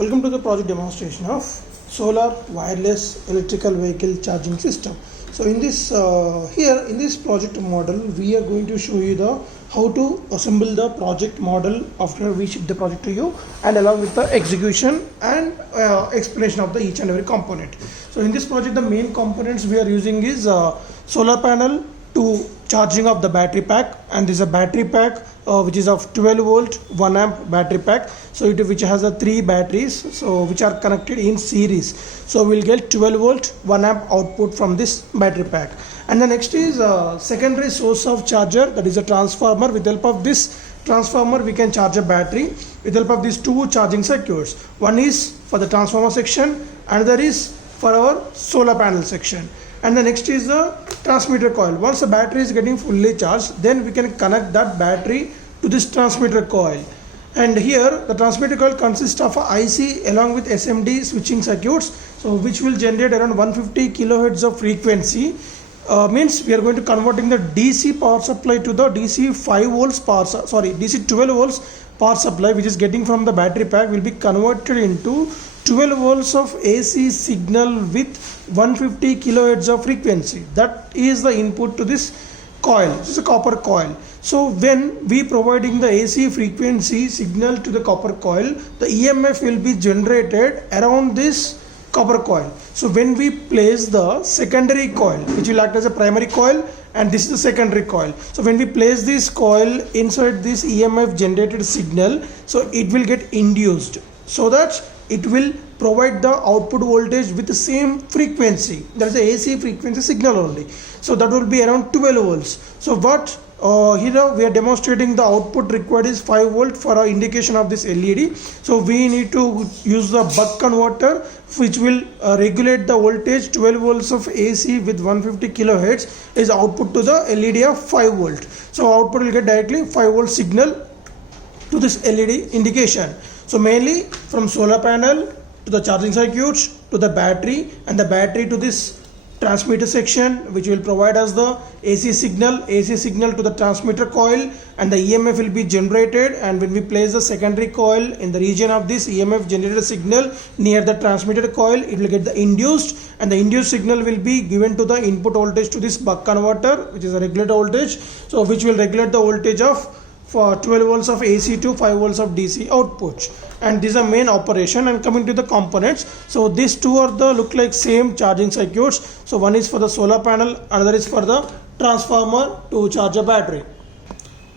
Welcome to the project demonstration of solar wireless electrical vehicle charging system. So in this in this project model, we are going to show you the how to assemble the project model after we ship the project to you, and along with the execution and explanation of the each and every component. So in this project, the main components we are using is solar panel to charging of the battery pack, and this is a battery pack which is of 12 volt 1 amp battery pack, so which has a 3 batteries, so which are connected in series. So we'll get 12 volt 1 amp output from this battery pack. And the next is secondary source of charger, that is a transformer. With the help of this transformer we can charge a battery with the help of these two charging circuits. One is for the transformer section, another is for our solar panel section. And the next is the transmitter coil. Once the battery is getting fully charged, then we can connect that battery to this transmitter coil. And here the transmitter coil consists of a IC along with SMD switching circuits, so which will generate around 150 kilohertz of frequency. Means we are going to converting the DC power supply to the DC 5 volts DC 12 volts power supply, which is getting from the battery pack, will be converted into 12 volts of AC signal with 150 kilohertz of frequency. That is the input to this coil. This is a copper coil. So when we providing the AC frequency signal to the copper coil, the EMF will be generated around this copper coil. So when we place the secondary coil, which will act as a primary coil, and this is the secondary coil, so when we place this coil inside this EMF generated signal, so it will get induced, so that it will provide the output voltage with the same frequency, that is the AC frequency signal only. So that will be around 12 volts. So what here we are demonstrating the output required is 5 volt for our indication of this LED. So we need to use the buck converter, which will regulate the voltage. 12 volts of AC with 150 kilohertz is output to the LED of 5 volt. So output will get directly 5 volt signal to this LED indication. So mainly from solar panel to the charging circuits to the battery, and the battery to this transmitter section, which will provide us the AC signal to the transmitter coil, and the EMF will be generated. And when we place the secondary coil in the region of this EMF generated signal near the transmitter coil, it will get the induced, and the induced signal will be given to the input voltage to this buck converter, which is a regulator voltage, so which will regulate the voltage of for 12 volts of AC to 5 volts of DC output. And this is a main operation. And coming to the components, so these two are the look like same charging circuits. So one is for the solar panel, another is for the transformer to charge a battery.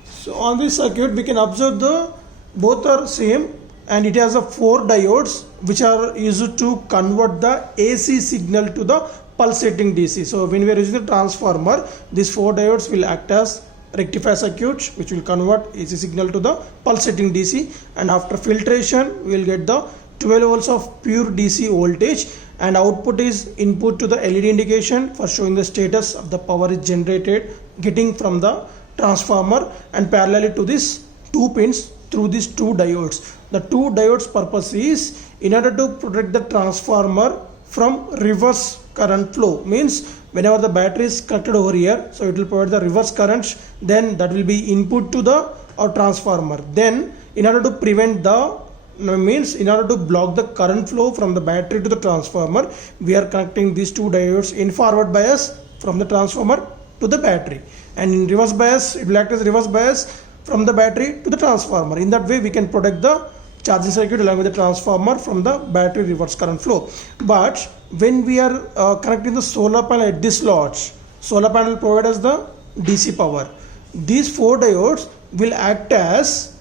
So on this circuit we can observe the both are same, and it has a 4 diodes which are used to convert the AC signal to the pulsating DC. So when we are using the transformer, these 4 diodes will act as rectifier circuit, which will convert AC signal to the pulsating DC, and after filtration we will get the 12 volts of pure DC voltage, and output is input to the LED indication for showing the status of the power is generated getting from the transformer, and parallelly to these 2 pins through these 2 diodes. The 2 diodes purpose is in order to protect the transformer from reverse current flow. Means whenever the battery is connected over here, so it will provide the reverse current, then that will be input to the transformer. Then in order to prevent the in order to block the current flow from the battery to the transformer, we are connecting these 2 diodes in forward bias from the transformer to the battery, and in reverse bias it will act as reverse bias from the battery to the transformer. In that way we can protect the charging circuit along with the transformer from the battery reverse current flow. But when we are connecting the solar panel at this slot, solar panel provide us the DC power. These 4 diodes will act as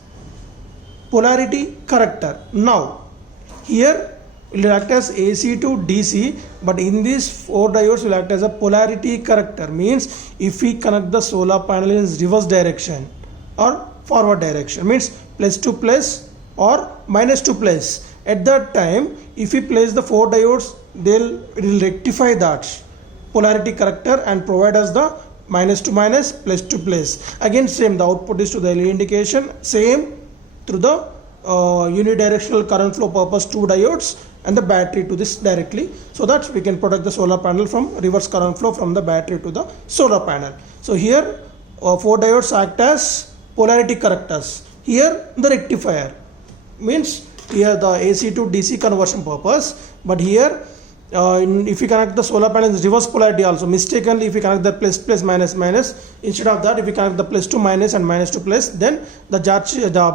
polarity corrector. Now here will act as AC to DC, but in these 4 diodes will act as a polarity corrector. Means if we connect the solar panel in reverse direction or forward direction, means plus to plus or minus to plus, at that time if we place the 4 diodes, it will rectify that polarity corrector and provide us the minus to minus, plus to plus. Again same, the output is to the LED indication, same through the unidirectional current flow purpose 2 diodes, and the battery to this directly, so that we can protect the solar panel from reverse current flow from the battery to the solar panel. So here 4 diodes act as polarity correctors. Here the rectifier, means here the AC to DC conversion purpose, but here if you connect the solar panel in reverse polarity also, mistakenly if you connect the plus plus minus minus, instead of that if you connect the plus to minus and minus to plus, then the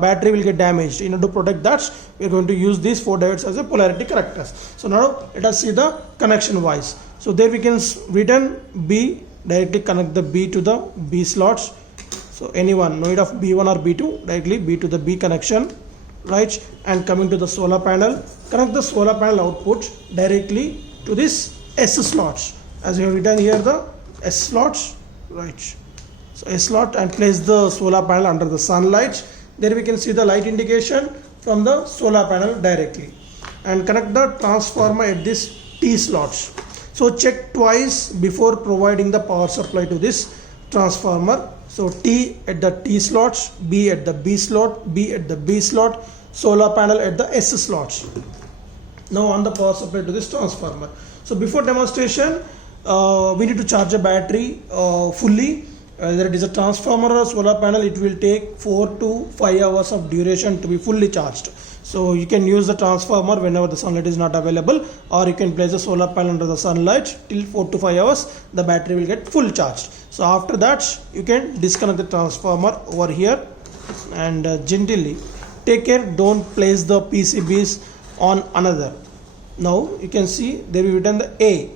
battery will get damaged. In order to protect that, we are going to use these 4 diodes as a polarity correctors. So now let us see the connection wise. So there we can written B, directly connect the B to the B slots. So anyone, no need of B1 or B2, directly B to the B connection, right? And coming to the solar panel, connect the solar panel output directly to this S slots, as we have written here the S slots, right? So S slot, and place the solar panel under the sunlight. There we can see the light indication from the solar panel directly, and connect the transformer at this T slots. So check twice before providing the power supply to this transformer. So T at the T slots, B at the B slot, B at the B slot, solar panel at the S slots. Now on the power supply to this transformer. So before demonstration, we need to charge a battery fully. Whether it is a transformer or a solar panel, it will take 4 to 5 hours of duration to be fully charged. So you can use the transformer whenever the sunlight is not available, or you can place the solar panel under the sunlight till 4 to 5 hours. The battery will get full charged. So after that, you can disconnect the transformer over here, and gently take care, don't place the PCBs on another. Now you can see there we written the A,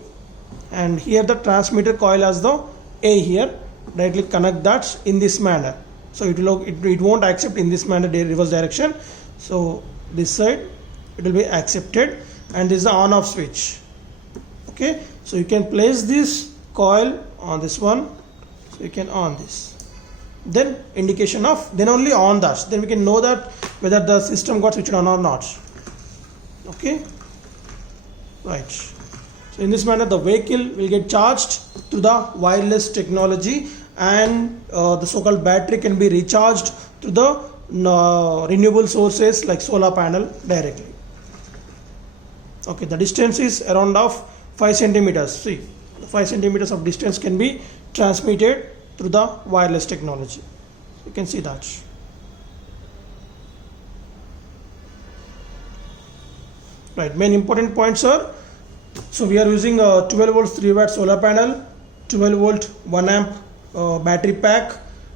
and here the transmitter coil has the A here. Directly connect that in this manner. So it won't accept in this manner reverse direction. So this side it will be accepted, and this is the on off switch. Okay, so you can place this coil on this one, so you can on this, then indication of, then only on that, then we can know that whether the system got switched on or not. Okay, right. So in this manner the vehicle will get charged through the wireless technology, and the so-called battery can be recharged through the renewable sources like solar panel directly. Okay, the distance is around of 5 centimeters. See, 5 centimeters of distance can be transmitted through the wireless technology. You can see that. Right, main important points are, so we are using a 12 volts 3 watt solar panel, 12 volt 1 amp battery pack,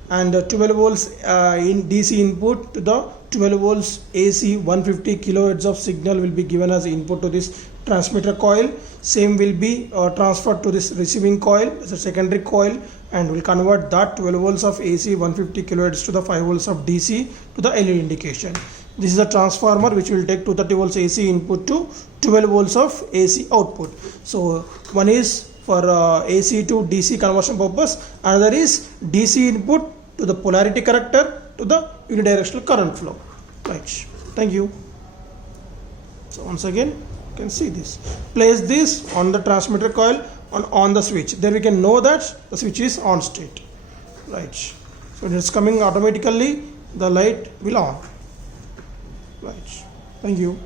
and 12 volts in DC input to the 12 volts AC 150 kilohertz of signal will be given as input to this transmitter coil. Same will be transferred to this receiving coil as a secondary coil, and will convert that 12 volts of AC 150 kilohertz to the 5 volts of DC to the LED indication. This is a transformer which will take 230 volts AC input to 12 volts of AC output. So one is for AC to DC conversion purpose, another is DC input to the polarity corrector to the unidirectional current flow. Right, thank you. So once again you can see this, place this on the transmitter coil on the switch, there we can know that the switch is on state. Right, so it's coming automatically, the light will on. Right, thank you.